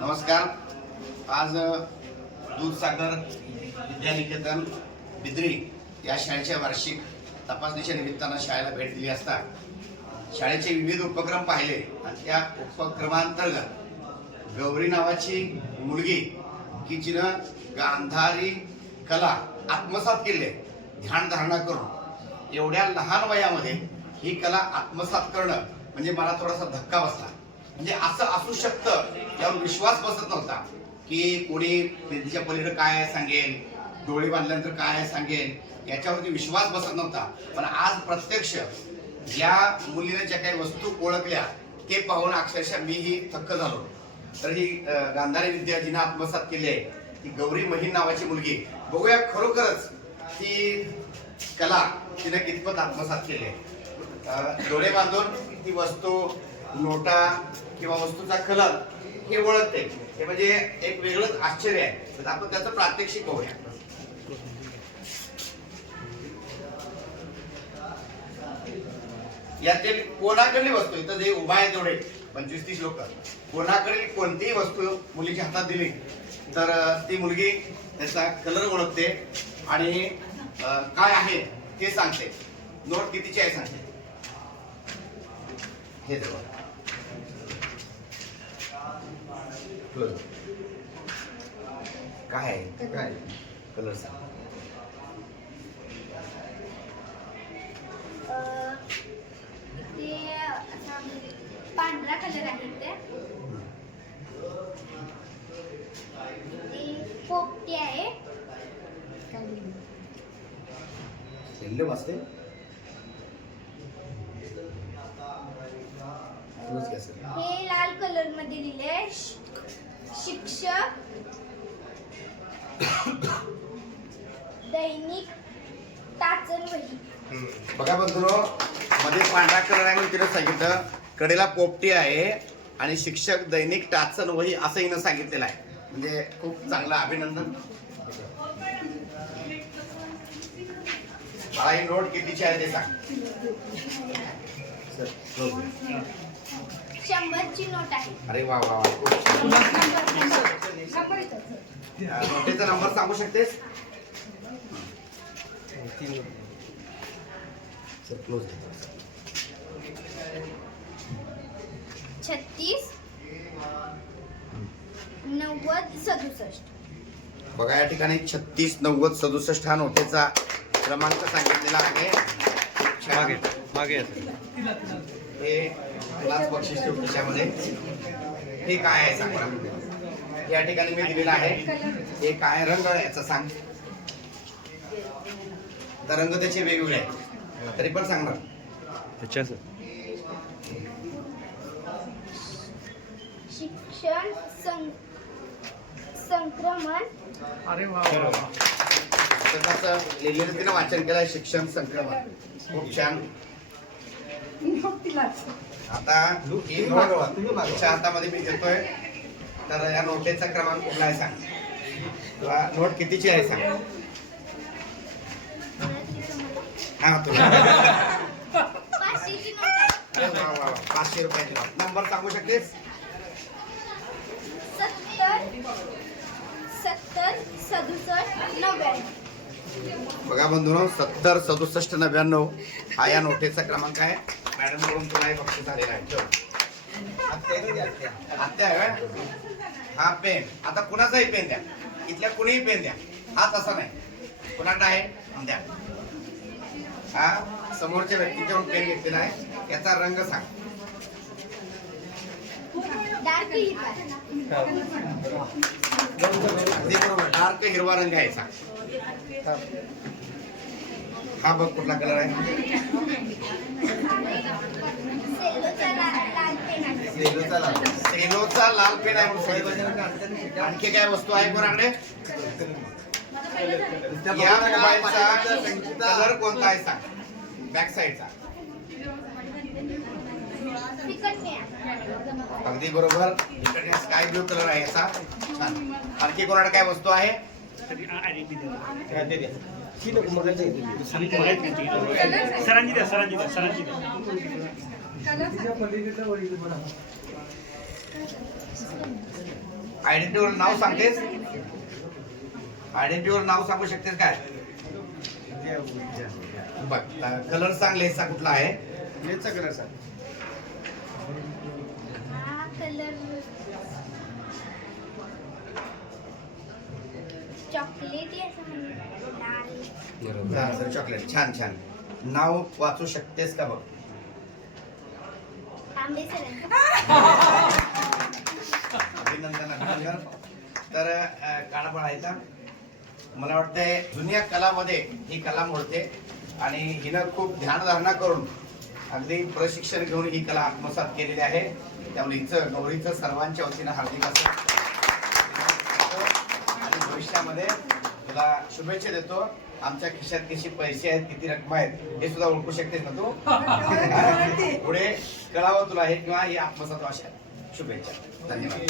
नमस्कार. आज दूधसागर विद्यानिकेतन बिद्री या शाळेच्या वार्षिक तपासणीच्या निमित्तानं शाळेला भेट दिली असता शाळेचे विविध उपक्रम पाहिले आणि त्या उपक्रमांतर्गत गौरी नावाची मुलगी की जिनं गांधारी कला आत्मसात केली, ध्यानधारणा करून एवढ्या लहान वयामध्ये ही कला आत्मसात करणं म्हणजे मला थोडासा धक्का बसला. म्हणजे असं असू शकतं यावर विश्वास बसत नव्हता की कोणी भिंतीच्या पलीकडे काय सांगेल, डोळे बांधल्यानंतर काय सांगेल याच्यावरती विश्वास बसत नव्हता. पण आज प्रत्यक्ष या मुलीने ज्या काही वस्तू ओळखल्या ते पाहून अक्षरशः मीही थक्क झालो. तर ही गांधारी विद्या जिने आत्मसात केली आहे ती गौरी महिन नावाची मुलगी. बघूया खरोखरच ती कला तिने कितपत आत्मसात केली आहे. डोळे बांधून ती वस्तू, नोटा किंवा वस्तूचा कलर हे ओळखते. हे म्हणजे एक वेगळंच आश्चर्य आहे. तर आपण त्याचं प्रात्यक्षिक बघूया. यातील कोणाकडली वस्तू, इथं जे उभा आहे तेवढे 25-30 लोक, कोणाकडे कोणतीही वस्तू मुलीच्या हातात दिली तर ती मुलगी त्याचा कलर ओळखते आणि काय आहे ते सांगते. नोट कितीची आहे सांगते. हे देवा काय आहे, काय कलर सांग. ते असा पांढरा कलर आहे. ते पोपटी आहे. वाचते हे लाल कलर मध्ये लिहिले शिक्षक दैनिक टाचन वही. बघा बंधूंनो, मध्ये पांढरा कलर आहे म्हणून तिने सांगितलं, कडेला पोपटी आहे आणि शिक्षक दैनिक टाचन वही असं हिनं सांगितलेलं आहे. म्हणजे खूप चांगलं अभिनंदन. मला ही नोट कितीची आहे ते सांग. 100ची नोट आहे. अरे वा वा वा. नोटेचा नंबर सांगू शकतेस. क्लोज. 36 90 67. बघा या ठिकाणी 36 90 67 हा नोटेचा क्रमांक सांगितलेला आहे. हे क्लास बक्षीस त्याच्यामध्ये हे काय आहे सांग मला. या ठिकाणी मी दिलेला आहे. हे काय रंग याचा सांग. तर रंग त्याचे वेगवेगळे आहेत तरी पण सांगणार. शिक्षण संक्रमण. अरे वा. त्याचं लिहिलेलं तिनं वाचन केलं आहे. शिक्षण संक्रमण. खूप छान. आता ही नोट तुमच्या हातामध्ये मी देतोय. तर या नोटेचा क्रमांक कुठला आहे सांग. किंवा नोट कितीची आहे सांग. हा तुला 500ची नोट आहे. अरे वा वा. 500 रुपयाची नोट. नंबर सांगू शकतेस. 70 67 99. बघा बंधूंनो, 70 67 99 हा या नोटेचा क्रमांक आहे. मॅडम कडून तुला हे बक्षीस आलेलं आहे. आत्या आहे हा पेन. आता कुणाचाही पेन द्या, इथल्या कुणीही पेन द्या. हा तसा नाही, कुणाकडे आहे द्या. हा समोरच्या व्यक्तीच्याकडून पेन घेतलेला आहे. याचा रंग सांग. डार्क हिरवा. अगदी बरोबर, डार्क हिरवा रंग आहे सांग. हा बघ कुठला कलर आहे. सेलोचा लाल पेन आहे म्हणून. आणखी काय वस्तू आहे कोणाकडे. या मोबाईलचा कलर कोणता आहे सांग. बॅक साईडचा. अगदी बरोबर, इकडे स्काय ब्लू कलर आहे याचा. छान. आणखी कोणाकडे काय वस्तू आहे. सरांजी द्या. आयडेंटिटीवर नाव सांगतेस? आयडेंटिटीवर नाव सांगू शकतेस काय? बघ कलर सांग, लेसचा कुठला आहे? लेसचा कलर सांग. हा कलर चॉकलेटी असं म्हणतात. लाल. चॉकलेट. छान छान. नाव वाचू शकतेस का बघ? तांबे सरांचं. अभिनंदन अभिनंदन. तर काळा पडायचा मला वाटतंय जुन्या कलामध्ये ही कला मोडते आणि हिनं खूप ध्यानधारणा करून अगदी प्रशिक्षण घेऊन ही कला आत्मसात केलेली आहे. त्यामुळे हिचं गौरीचं सर्वांच्या वतीनं हार्दिक असं आणि भविष्यामध्ये तुला शुभेच्छा देतो. आमच्या खिशात किती पैसे आहेत, किती रक्कम आहेत हे सुद्धा ओळखू शकतेस ना तू? पुढे कळावं तुला हे किंवा ही आत्मसात अशा शुभेच्छा. धन्यवाद.